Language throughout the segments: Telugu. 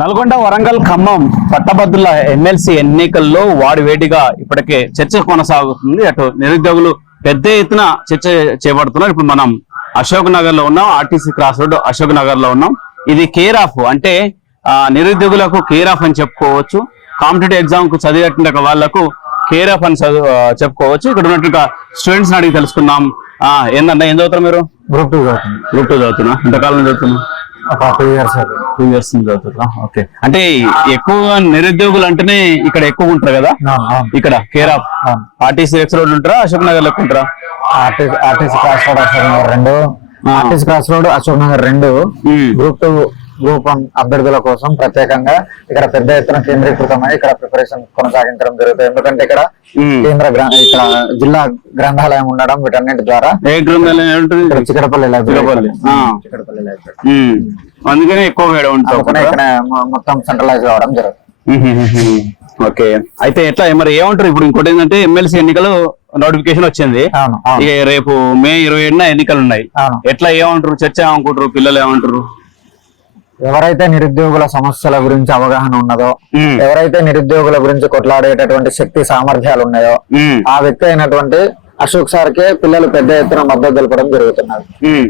నల్గొండ, వరంగల్, ఖమ్మం పట్టభద్రుల ఎమ్మెల్సీ ఎన్నికల్లో వాడి వేడిగా ఇప్పటికే చర్చ కొనసాగుతుంది. అటు నిరుద్యోగులు పెద్ద ఎత్తున చర్చ చేపడుతున్నారు. ఇప్పుడు మనం అశోక్ నగర్ లో ఉన్నాం, RTC cross road Ashok Nagar లో ఉన్నాం. ఇది కేర్ ఆఫ్, అంటే నిరుద్యోగులకు కేర్ ఆఫ్ అని చెప్పుకోవచ్చు. కాంపిటేటివ్ ఎగ్జామ్ కు చదివేట వాళ్లకు కేర్ ఆఫ్ అని చెప్పుకోవచ్చు. ఇక్కడ ఉన్నట్టుగా స్టూడెంట్స్ అడిగి తెలుసుకుందాం. ఏందన్నా, ఏం చదువుతారు మీరు? గ్రూప్ 2 చదువుతున్నా. గ్రూప్ 2 చదువుతున్నా. ఎంతకాలం చదువుతున్నా? 2 years. 2 years చదువుతున్నా. ఓకే, అంటే ఎక్కువ నిరుద్యోగులు అంటేనే ఇక్కడ ఎక్కువ ఉంటారు కదా. ఇక్కడ care of RTC X road ఉంటారా, అశోక్ నగర్ లెక్క ఉంటారా? RTC cross road Ashok Nagar 2, RTC cross road Ashok Nagar 2 group 2 group 1 అభ్యర్థుల కోసం ప్రత్యేకంగా ఇక్కడ పెద్ద ఎత్తున కేంద్రీకృతమై ఇక్కడ ప్రిపరేషన్ కొనసాగించడం జరుగుతుంది. ఎందుకంటే ఇక్కడ ఇక్కడ జిల్లా గ్రంథాలయం ఉండడం, వీటన్నిటి ద్వారా చిక్కడపల్లి లైబ్రరీ, అందుకనే ఎక్కువ ఇక్కడ మొత్తం సెంట్రలైజ్ కావడం జరుగుతుంది. ఓకే, అయితే ఎట్లా మరి ఏమంటారు? ఇప్పుడు ఇంకోటి ఏంటంటే ఎమ్మెల్సీ ఎన్నికలు నోటిఫికేషన్ వచ్చింది. ఇక రేపు May 27న ఎన్నికలు ఉన్నాయి. ఎట్లా ఏమంటారు? చర్చ ఏమనుకుంటారు? పిల్లలు ఏమంటారు? ఎవరైతే నిరుద్యోగుల సమస్యల గురించి అవగాహన ఉన్నదో, ఎవరైతే నిరుద్యోగుల గురించి కొట్లాడేటటువంటి శక్తి సామర్థ్యాలు ఉన్నాయో, ఆ వ్యక్తి అయినటువంటి అశోక్ సార్కే పిల్లలు పెద్ద ఎత్తున మద్దతు తెలపడం జరుగుతున్నది.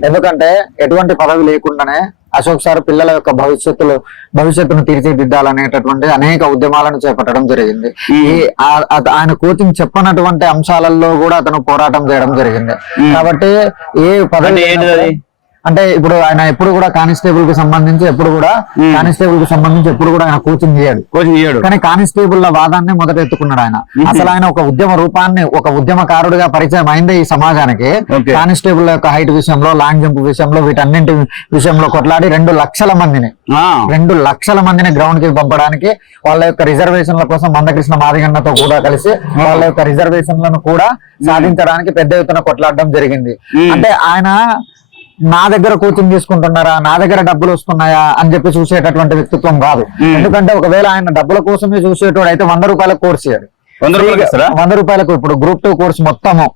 ఎందుకంటే ఎటువంటి పదవి లేకుండానే అశోక్ సార్ పిల్లల యొక్క భవిష్యత్తును తీర్చిదిద్దాలనేటటువంటి అనేక ఉద్యమాలను చేపట్టడం జరిగింది. ఆయన కోచింగ్ చెప్పనటువంటి అంశాలలో కూడా అతను పోరాటం చేయడం జరిగింది. కాబట్టి ఏ పదవి అంటే ఇప్పుడు ఆయన ఎప్పుడు కూడా కానిస్టేబుల్ కి సంబంధించి ఎప్పుడు కూడా ఆయన కోచింగ్ చేయడు. కానీ కానిస్టేబుల్ వాదాన్ని మొదట ఎత్తుకున్నాడు ఆయన. అసలు ఆయన ఒక ఉద్యమ రూపాన్ని, ఒక ఉద్యమకారుడిగా పరిచయం అయిందే ఈ సమాజానికి. కానిస్టేబుల్ యొక్క హైట్ విషయంలో, లాంగ్ జంప్ విషయంలో, వీటన్నింటి విషయంలో కొట్లాడి 2 లక్షల మందిని గ్రౌండ్ కి పంపడానికి, వాళ్ళ యొక్క రిజర్వేషన్ల కోసం మందకృష్ణ మాదిగన్నతో కూడా కలిసి వాళ్ళ యొక్క రిజర్వేషన్లను కూడా సాధించడానికి పెద్ద ఎత్తున కొట్లాడడం జరిగింది. అంటే ఆయన నా దగ్గర కోచింగ్ తీసుకుంటున్నారా, నా దగ్గర డబ్బులు వస్తున్నాయా అని చెప్పి చూసేటటువంటి వ్యక్తిత్వం కాదు. ఎందుకంటే ఒకవేళ ఆయన డబ్బుల కోసమే చూసేటోడు అయితే 100 రూపాయలకు కోర్సు ఇయ్యాడు. 100 రూపాయలకు ఇప్పుడు గ్రూప్ 2 కోర్సు మొత్తము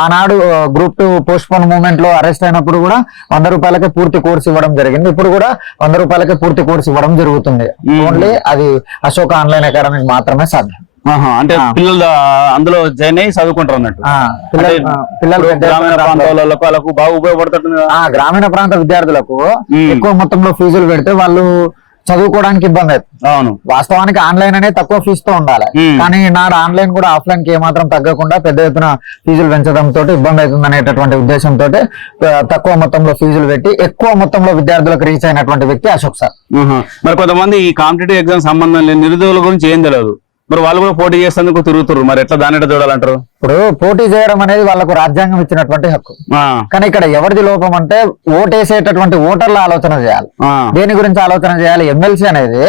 ఆనాడు గ్రూప్ 2 పోస్ట్ పోన్ మూవ్మెంట్ లో అరెస్ట్ అయినప్పుడు కూడా 100 రూపాయలకే పూర్తి కోర్సు ఇవ్వడం జరిగింది. ఇప్పుడు కూడా 100 రూపాయలకే పూర్తి కోర్సు ఇవ్వడం జరుగుతుంది. ఓన్లీ అది అశోక్ ఆన్లైన్ అకాడమీకి మాత్రమే సాధ్యం. అంటే పిల్లలు అందులో జాయిన్ అయ్యి చదువుకుంటారు అన్నట్టు. పిల్లలు గ్రామీణ ప్రాంతాలకు బాగా ఉపయోగపడుతుంది. గ్రామీణ ప్రాంత విద్యార్థులకు ఎక్కువ మొత్తంలో ఫీజులు పెడితే వాళ్ళు చదువుకోవడానికి ఇబ్బంది అవుతుంది. అవును, వాస్తవానికి ఆన్లైన్ అనేది తక్కువ ఫీజుతో ఉండాలి. కానీ నాడు ఆన్లైన్ కూడా ఆఫ్లైన్ కి ఏమాత్రం తగ్గకుండా పెద్ద ఎత్తున ఫీజులు పెంచడం తోటి ఇబ్బంది అవుతుంది అనేటటువంటి ఉద్దేశంతో తక్కువ మొత్తంలో ఫీజులు పెట్టి ఎక్కువ మొత్తంలో విద్యార్థులకు రీచ్ అయినటువంటి వ్యక్తి అశోక్ సార్. మరి కొంతమంది ఈ కాంపిటేటివ్ ఎగ్జామ్ సంబంధం లేని నిరుద్యోగుల గురించి ఏం తెలియదు, మరి వాళ్ళు కూడా పోటీ చేసేందుకు తిరుగుతారు. మరి ఎట్లా దాని చూడాలంటారు? ఇప్పుడు పోటీ చేయడం అనేది వాళ్ళకు రాజ్యాంగం ఇచ్చినటువంటి హక్కు. కానీ ఇక్కడ ఎవరిది లోపం అంటే ఓటేసేటటువంటి ఓటర్ల ఆలోచన చేయాలి. దేని గురించి ఆలోచన చేయాలి? ఎమ్మెల్సీ అనేది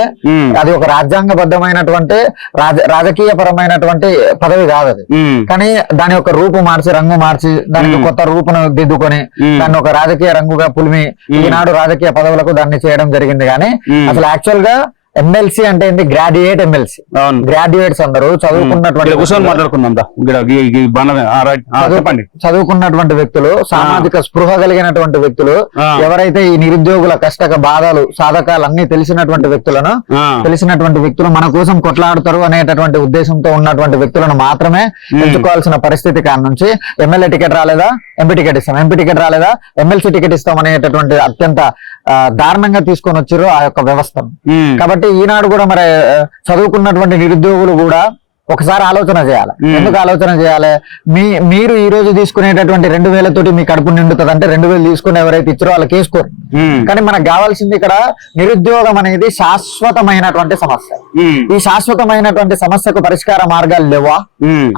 అది ఒక రాజ్యాంగబద్ధమైనటువంటి రాజకీయ పరమైనటువంటి పదవి కాదు అది. కానీ దాని యొక్క రూపు మార్చి, రంగు మార్చి, దానికి కొత్త రూపును దిద్దుకొని దాన్ని ఒక రాజకీయ రంగుగా పులిమి ఈనాడు రాజకీయ పదవులకు దాన్ని చేయడం జరిగింది. కానీ అసలు యాక్చువల్ గా ఎమ్మెల్సీ అంటే ఏంటి? Graduate MLC. గ్రాడ్యుయేట్స్ అందరూ చదువుకున్నటువంటి వ్యక్తులు, సామాజిక స్పృహ కలిగినటువంటి వ్యక్తులు, ఎవరైతే ఈ నిరుద్యోగుల కష్టక బాధలు సాధకాలు అన్ని తెలిసినటువంటి వ్యక్తులు మన కోసం కొట్లాడుతారు అనేటటువంటి ఉద్దేశంతో ఉన్నటువంటి వ్యక్తులను మాత్రమే ఎంచుకోవాల్సిన పరిస్థితి కాడ నుంచి ఎమ్మెల్యే టికెట్ రాలేదా ఎంపీ టికెట్ ఇస్తాం, ఎంపీ టికెట్ రాలేదా ఎమ్మెల్సీ టికెట్ ఇస్తాం అనేటటువంటి అత్యంత దారుణంగా తీసుకొని వచ్చారు ఆ యొక్క వ్యవస్థను. కాబట్టి ఈనాడు కూడా మరి చదువుకున్నటువంటి నిరుద్యోగులు కూడా ఒకసారి ఆలోచన చేయాలి. ఎందుకు ఆలోచన చేయాలి? మీరు ఈ రోజు తీసుకునేటటువంటి 2000 తోటి మీ కడుపు నిండుతుంది అంటే 2000 తీసుకుని ఎవరైతే ఇచ్చారో వాళ్ళకి వేసుకోరు. కానీ మనకు కావాల్సింది ఇక్కడ నిరుద్యోగం అనేది శాశ్వతమైనటువంటి సమస్య. ఈ శాశ్వతమైనటువంటి సమస్యకు పరిష్కార మార్గాలు లేవా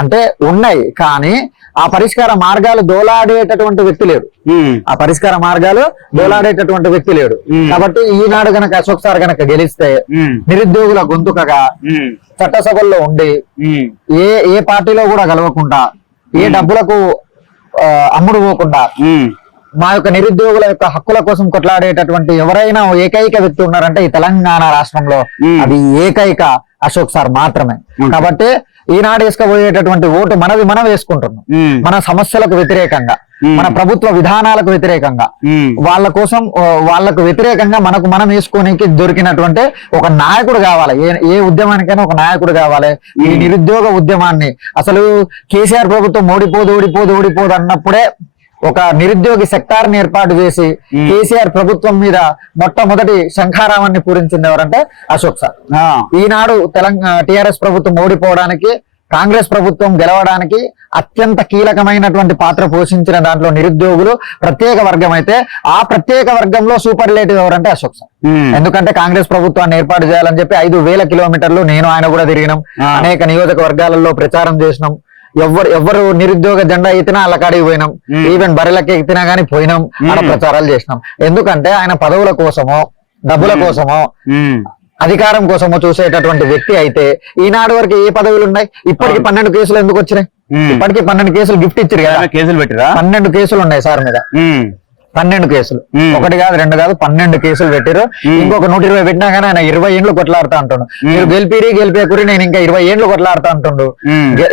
అంటే ఉన్నాయి. కానీ ఆ పరిష్కార మార్గాలు దోలాడేటటువంటి వ్యక్తి లేడు. లేడు. కాబట్టి ఈనాడు గనక అశోక్ సార్ గనక గెలిస్తే నిరుద్యోగుల గొంతుకగా చట్టసభల్లో ఉండి ఏ పార్టీలో కూడా కలవకుండా, ఏ డబ్బులకు అమ్ముడు పోకుండా మా యొక్క నిరుద్యోగుల యొక్క హక్కుల కోసం కొట్లాడేటటువంటి ఎవరైనా ఏకైక వ్యక్తి ఉన్నారంటే ఈ తెలంగాణ రాష్ట్రంలో అది ఏకైక అశోక్ సార్ మాత్రమే. కాబట్టి ఈనాడు వేసుకపోయేటటువంటి ఓటు మనది మనం వేసుకుంటున్నాం. మన సమస్యలకు వ్యతిరేకంగా, మన ప్రభుత్వ విధానాలకు వ్యతిరేకంగా, వాళ్ళ కోసం వాళ్ళకు వ్యతిరేకంగా మనకు మనం వేసుకోనికి దొరికినటువంటి ఒక నాయకుడు కావాలి. ఏ ఉద్యమానికైనా ఒక నాయకుడు కావాలి. ఈ నిరుద్యోగ ఉద్యమాన్ని అసలు కేసీఆర్ ప్రభుత్వం ఓడిపోదు అన్నప్పుడే ఒక నిరుద్యోగి సెక్టార్ని ఏర్పాటు చేసి కేసీఆర్ ప్రభుత్వం మీద మొట్టమొదటి శంఖారావాన్ని పూరించింది ఎవరంటే అశోక్ సార్. ఈనాడు టిఆర్ఎస్ ప్రభుత్వం ఓడిపోవడానికి, కాంగ్రెస్ ప్రభుత్వం గెలవడానికి అత్యంత కీలకమైనటువంటి పాత్ర పోషించిన దాంట్లో నిరుద్యోగులు ప్రత్యేక వర్గం అయితే, ఆ ప్రత్యేక వర్గంలో సూపర్లేటివ్ ఎవరంటే అశోక్ సార్. ఎందుకంటే కాంగ్రెస్ ప్రభుత్వాన్ని ఏర్పాటు చేయాలని చెప్పి 5,000 కిలోమీటర్లు నేను ఆయన కూడా తిరిగినాం. అనేక నియోజకవర్గాలలో ప్రచారం చేసినాం. ఎవరు నిరుద్యోగ జెండా ఎత్తినా అలా కాడికి పోయినాం. ఈవెన్ బరిలకి ఎత్తినా గానీ పోయినాం, అలా ప్రచారాలు చేసినాం. ఎందుకంటే ఆయన పదవుల కోసమో, డబ్బుల కోసమో, అధికారం కోసమో చూసేటటువంటి వ్యక్తి అయితే ఈనాడు వరకు ఏ పదవులు ఉన్నాయి? ఇప్పటికి 12 కేసులు ఎందుకు వచ్చినాయి? ఇప్పటికి 12 కేసులు గిఫ్ట్ ఇచ్చారు కదా. కేసులు పెట్టిరా? 12 కేసులు ఉన్నాయి సార్ మీద. 12 కేసులు, 1 కాదు 2 కాదు 12 కేసులు పెట్టారు. ఇంకొక 120 పెట్టినా కానీ ఆయన 20 ఏళ్ళు కొట్లాడుతా అంటుండు. మీరు గెలిపేకురి నేను ఇంకా 20 ఏళ్ళు కొట్లాడుతా అంటుండు.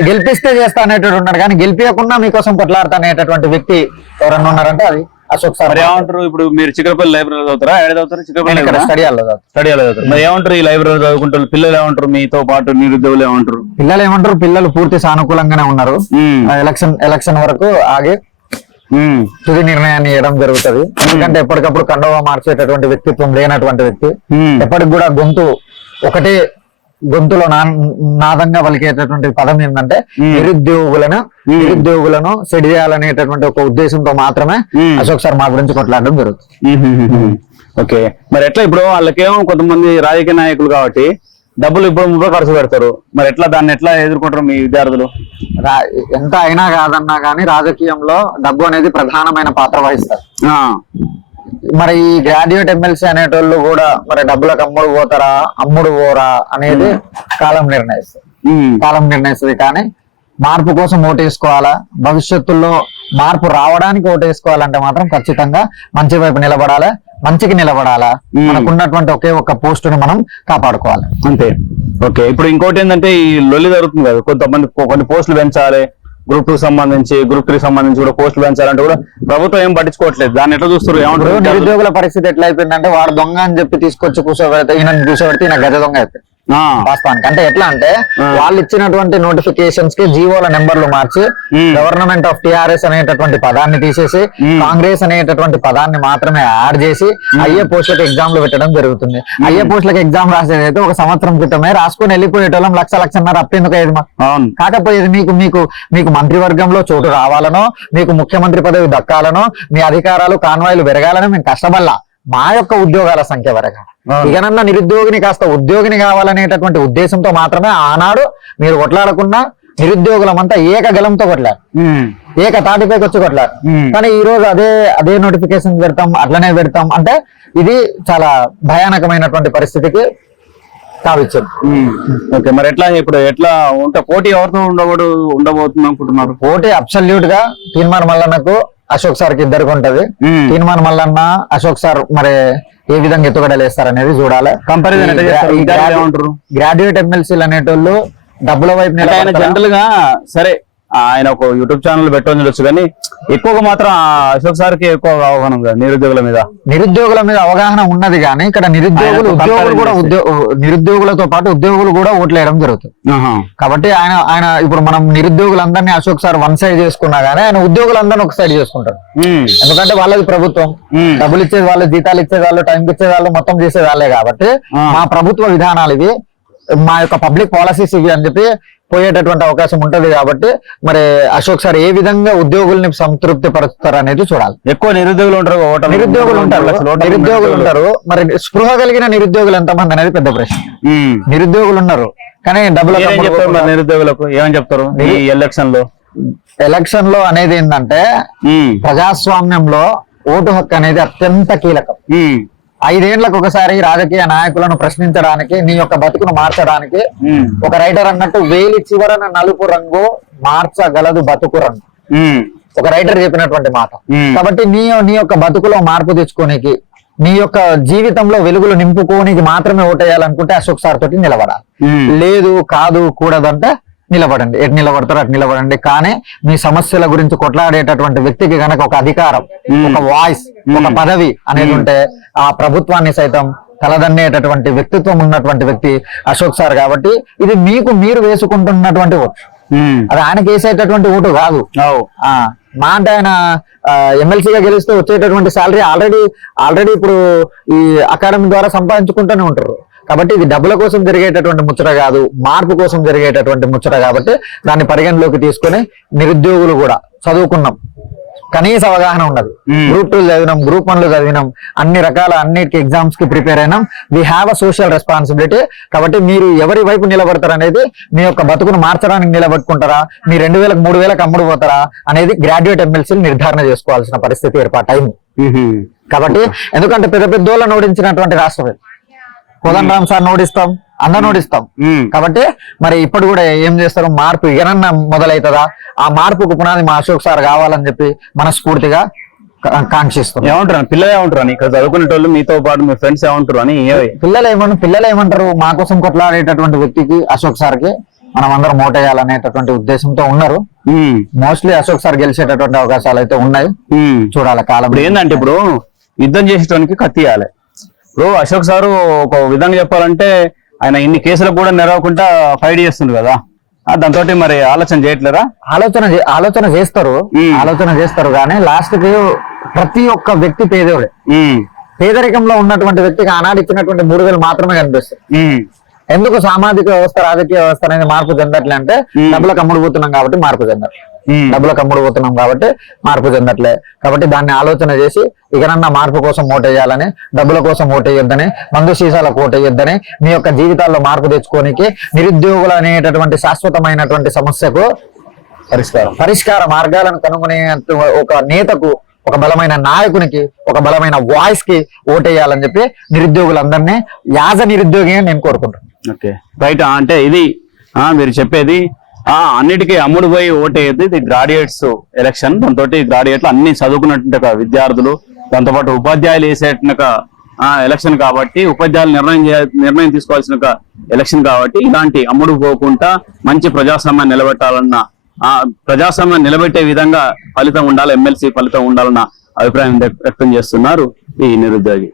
గెలిపిస్తే చేస్తా అనేటువంటి ఉన్నాడు, కానీ గెలిపించకుండా మీకోసం కొట్లాడుతా అనేటటువంటి వ్యక్తి ఎవరన్నా ఉన్నారంటే అది అశోక్ సార్. ఏమంటారు? ఇప్పుడు మీరు చిక్కడపల్లి లైబ్రరీ చదువుతారా? ఏడ చదువుతారు? చిక్కడపల్లి స్టడీ చదువుతారు. మరి ఏమంటారు ఈ లైబ్రరీ చదువుకుంటారు పిల్లలు? ఏమంటారు మీతో పాటు నిరుద్యోగులు ఏమంటారు? పిల్లలు పూర్తి సానుకూలంగానే ఉన్నారు. ఎలక్షన్ వరకు ఆగి తుది నిర్ణయాన్ని ఇవ్వడం జరుగుతుంది. ఎందుకంటే ఎప్పటికప్పుడు కండవా మార్చేటటువంటి వ్యక్తిత్వం లేనటువంటి వ్యక్తి. ఎప్పటికి కూడా ఒకటే గొంతులో నాదంగా పలికేటటువంటి పదం ఏంటంటే నిరుద్యోగులను సెడి చేయాలనేటటువంటి ఒక ఉద్దేశంతో మాత్రమే అశోక్ సార్ మా గురించి కొట్లాడడం జరుగుతుంది. ఓకే, మరి ఎట్లా ఇప్పుడు వాళ్ళకేమో కొంతమంది రాజకీయ నాయకులు కాబట్టి డబ్బులు ఇప్పుడు ఖర్చు పెడతారు, మరి ఎట్లా దాన్ని ఎట్లా ఎదుర్కొంటారు మీ విద్యార్థులు? ఎంత అయినా కాదన్నా కానీ రాజకీయంలో డబ్బు అనేది ప్రధానమైన పాత్ర వహిస్తారు. మరి ఈ గ్రాడ్యుయేట్ ఎమ్మెల్సీ అనేటోళ్ళు కూడా మరి డబ్బులకు అమ్ముడు పోరా అనేది కాలం నిర్ణయిస్తుంది. కానీ మార్పు కోసం ఓటేసుకోవాలా, భవిష్యత్తులో మార్పు రావడానికి ఓటేసుకోవాలంటే మాత్రం ఖచ్చితంగా మంచి వైపు నిలబడాలి, మంచికి నిలబడాలా. మనకున్నటువంటి ఒకే ఒక్క పోస్టుని మనం కాపాడుకోవాలి, అంతే. ఓకే, ఇప్పుడు ఇంకోటి ఏంటంటే ఈ లొల్లి జరుగుతుంది కదా, కొన్ని పోస్టులు పెంచాలి, గ్రూప్ 2 సంబంధించి, గ్రూప్ 3 సంబంధించి కూడా పోస్టులు పెంచాలంటే కూడా ప్రభుత్వం ఏం పట్టించుకోవట్లేదు. దాన్ని ఎట్లా చూస్తారు? ఏమంటారు? నిరుద్యోగుల పరిస్థితి ఎట్లా అయిపోయిందంటే వాడు దొంగ అని చెప్పి తీసుకొచ్చి కూర్చోబెడితే ఈయన గజ దొంగ అయిపోయింది వాస్తవానికి. అంటే ఎట్లా అంటే వాళ్ళు ఇచ్చినటువంటి నోటిఫికేషన్స్ కి జీవోల నెంబర్లు మార్చి గవర్నమెంట్ ఆఫ్ టిఆర్ఎస్ అనేటటువంటి పదాన్ని తీసేసి కాంగ్రెస్ అనేటటువంటి పదాన్ని మాత్రమే యాడ్ చేసి అయ్యే పోస్టులకు ఎగ్జామ్లు పెట్టడం జరుగుతుంది. అయ్యే పోస్టులకు ఎగ్జామ్ రాసేది అయితే 1 సంవత్సరం క్రితమే రాసుకుని వెళ్ళిపోయేటోళ్ళం 1,00,00,000 అప్పేందుకు అయ్యేది కాకపోయేది. మీకు మంత్రివర్గంలో చోటు రావాలనో, మీకు ముఖ్యమంత్రి పదవి దక్కాలనో, మీ అధికారాలు కాన్వాయిలు పెరగాలనో మేము కష్టపడలా. మా యొక్క ఉద్యోగాల సంఖ్య వరగా ఇకనన్నా నిరుద్యోగిని కాస్త ఉద్యోగిని కావాలనేటటువంటి ఉద్దేశంతో మాత్రమే ఆనాడు మీరు కొట్లాడకుండా నిరుద్యోగులమంతా ఏకగలంతో కొట్లారు, ఏక తాటిపైకి వచ్చి కొట్లారు. కానీ ఈ రోజు అదే నోటిఫికేషన్ అట్లనే పెడతాం అంటే ఇది చాలా భయానకమైనటువంటి పరిస్థితికి కావిచ్చారు. ఓకే, మరి ఎట్లా పోటీ ఎవరితో ఉండబోతుంది అనుకుంటున్నారు? పోటీ అబ్సల్యూట్ గా తీన్మార్ మల్లన్నకు అశోక్ సార్ కి ఇద్దరికి ఉంటది. తీన్మార్ మల్లన్న అశోక్ సార్ మరి ఏ విధంగా ఎత్తుగడలు వేస్తారనేది చూడాలి. గ్రాడ్యుయేట్ ఎమ్మెల్సీలు అనేటోళ్ళు డబ్బుల వైపు జనరల్ గా సరే ఆయన ఒక యూట్యూబ్ ఛానల్ పెట్టవచ్చు, కానీ ఎక్కువగా మాత్రం అశోక్ సార్ కి ఎక్కువ అవగాహన ఉంది నిరుద్యోగుల మీద అవగాహన ఉన్నది. కానీ ఇక్కడ నిరుద్యోగులతో పాటు ఉద్యోగులు కూడా ఓట్లు వేయడం జరుగుతుంది. కాబట్టి ఆయన ఇప్పుడు మనం నిరుద్యోగులందరినీ అశోక్ సార్ వన్ సైడ్ చేసుకున్నా గానీ ఆయన ఉద్యోగులందరినీ ఒక సైడ్ చేసుకుంటారు. ఎందుకంటే వాళ్ళది ప్రభుత్వం, డబ్బులు ఇచ్చేది వాళ్ళు, జీతాలు ఇచ్చేది వాళ్ళు, టైంకి ఇచ్చేది వాళ్ళు, మొత్తం చేసేది వాళ్ళే. కాబట్టి మా ప్రభుత్వ విధానాలు ఇవి, మా యొక్క పబ్లిక్ పాలసీస్ ఇవి అని చెప్పి పోయేటటువంటి అవకాశం ఉంటది. కాబట్టి మరి అశోక్ సార్ ఏ విధంగా ఉద్యోగుల్ని సంతృప్తి పరుస్తారు అనేది చూడాలి. ఎక్కువ నిరుద్యోగులు ఉంటారు. మరి స్పృహ కలిగిన నిరుద్యోగులు ఎంతమంది అనేది పెద్ద ప్రశ్న. నిరుద్యోగులు ఉన్నారు కానీ డబ్బులు నిరుద్యోగులకు ఏమని చెప్తారు? ఈ ఎలక్షన్ లో అనేది ఏంటంటే ప్రజాస్వామ్యంలో ఓటు హక్కు అనేది అత్యంత కీలకం. 5 ఏళ్లకు ఒకసారి రాజకీయ నాయకులను ప్రశ్నించడానికి, నీ యొక్క బతుకును మార్చడానికి ఒక రైటర్ అన్నట్టు వేలి చివరన నలుపు రంగు మార్చగలదు బతుకు రంగు, ఒక రైటర్ చెప్పినటువంటి మాట. కాబట్టి నీ యొక్క బతుకులో మార్పు తెచ్చుకోనికి, నీ యొక్క జీవితంలో వెలుగులు నింపుకోనికి మాత్రమే ఓటేయాలనుకుంటే అశోక్ సార్ తోటి నిలబడాలి. లేదు కాదు కూడదంటే నిలబడండి, ఎటు నిలబడతారో అటు నిలబడండి. కానీ మీ సమస్యల గురించి కొట్లాడేటటువంటి వ్యక్తికి గనక ఒక అధికారం, ఒక వాయిస్, ఒక పదవి అనేది ఉంటే ఆ ప్రభుత్వాన్ని సైతం తలదన్నేటటువంటి వ్యక్తిత్వం ఉన్నటువంటి వ్యక్తి అశోక్ సార్. కాబట్టి ఇది మీరు వేసుకుంటున్నటువంటి ఓటు, అది ఆయనకి వేసేటటువంటి ఓటు కాదు. మా అంటే ఆయన ఎమ్మెల్సీగా గెలిస్తే వచ్చేటటువంటి శాలరీ ఆల్రెడీ ఇప్పుడు ఈ అకాడమీ ద్వారా సంపాదించుకుంటూనే ఉంటారు. కాబట్టి ఇది డబ్బుల కోసం జరిగేటటువంటి ముచ్చట కాదు, మార్పు కోసం జరిగేటటువంటి ముచ్చట. కాబట్టి దాన్ని పరిగణలోకి తీసుకొని నిరుద్యోగులు కూడా చదువుకున్నాం, కనీస అవగాహన ఉన్నది, గ్రూప్ 2 చదివినాం, గ్రూప్ 1 చదివినాం, అన్నిటికి ఎగ్జామ్స్ కి ప్రిపేర్ అయినాం. We have a social responsibility. కాబట్టి మీరు ఎవరి వైపు నిలబడతారు అనేది, మీ యొక్క బతుకును మార్చడానికి నిలబెట్టుకుంటారా, మీ 2000కు 3000కు అమ్ముడు పోతారా అనేది గ్రాడ్యుయేట్ ఎమ్మెల్సీలు నిర్ధారణ చేసుకోవాల్సిన పరిస్థితి ఏర్పాటైంది. కాబట్టి ఎందుకంటే పెద్ద పెద్దోళ్ళని ఓడించినటువంటి రాష్ట్రం కోదండరామ్ సార్ ఓడిస్తాం, అందరిని ఓడిస్తాం. కాబట్టి మరి ఇప్పుడు కూడా ఏం చేస్తారు, మార్పు ఇకనన్నా మొదలవుతుందా? ఆ మార్పుకు పునాది మా అశోక్ సార్ కావాలని చెప్పి మనస్ఫూర్తిగా కాంక్షిస్తాం. ఏమంటారు పిల్లలు, ఏమంటారు అని ఇక్కడ చదువుకునేటోళ్ళు, మీతో పాటు మీ ఫ్రెండ్స్ ఏమంటారు అని? పిల్లలు ఏమంటారు, మా కోసం కొట్లాడేటటువంటి వ్యక్తికి అశోక్ సార్ కి మనం అందరం ఓటేయాలనేటటువంటి ఉద్దేశంతో ఉన్నారు. మోస్ట్లీ అశోక్ సార్ గెలిచేటటువంటి అవకాశాలు అయితే ఉన్నాయి. చూడాలి కాలం. ఇప్పుడు ఏంటంటే, ఇప్పుడు యుద్ధం చేసేటానికి కత్తి ఇవ్వాలి. ఇప్పుడు అశోక్ సారు ఒక విధంగా చెప్పాలంటే ఆయన ఇన్ని కేసులకు కూడా నెరవకుండా ఫైట్ చేస్తుంది కదా, దాంతో మరి ఆలోచన చేయట్లేరా? ఆలోచన చేస్తారు కానీ లాస్ట్ కి ప్రతి ఒక్క వ్యక్తి పేదోడే. పేదరికంలో ఉన్నటువంటి వ్యక్తికి ఆనాడు ఇచ్చినటువంటి 3000 మాత్రమే కనిపిస్తుంది. ఎందుకు సామాజిక వ్యవస్థ, రాజకీయ వ్యవస్థ అనేది మార్పు చెందట్లే అంటే డబ్బులకు అమ్ముడుపోతున్నాం కాబట్టి మార్పు చెందట్లే. కాబట్టి దాన్ని ఆలోచన చేసి ఇకనన్నా మార్పు కోసం ఓటేయాలని, డబ్బుల కోసం ఓటేయొద్దని, మందు సీసాలకు ఓటేయొద్దని, మీ యొక్క జీవితాల్లో మార్పు తెచ్చుకోనికి, నిరుద్యోగులు అనేటటువంటి శాశ్వతమైనటువంటి సమస్యకు పరిష్కార మార్గాలను కనుగొనే ఒక నేతకు, ఒక బలమైన నాయకునికి, ఒక బలమైన వాయిస్ కి ఓటేయాలని చెప్పి నిరుద్యోగులందరినీ యాజ నిరుద్యోగి నేను కోరుకుంటున్నాను. Okay, right. అంటే ఇది మీరు చెప్పేది అన్నిటికీ అమ్ముడు పోయి ఓటేది. ఇది గ్రాడ్యుయేట్స్ ఎలక్షన్. దాంతో గ్రాడ్యుయేట్లు అన్ని చదువుకున్నట్టు విద్యార్థులు, దాంతోపాటు ఉపాధ్యాయులు వేసేట ఎలక్షన్ కాబట్టి, ఉపాధ్యాయులు నిర్ణయం తీసుకోవాల్సిన ఎలక్షన్ కాబట్టి, ఇలాంటి అమ్ముడు పోకుండా మంచి ప్రజాస్వామ్యాన్ని నిలబెట్టాలన్న, ప్రజాస్వామ్యాన్ని నిలబెట్టే విధంగా ఫలితం ఉండాలి, ఎమ్మెల్సీ ఫలితం ఉండాలన్న అభిప్రాయం వ్యక్తం చేస్తున్నారు ఈ నిరుద్యోగి.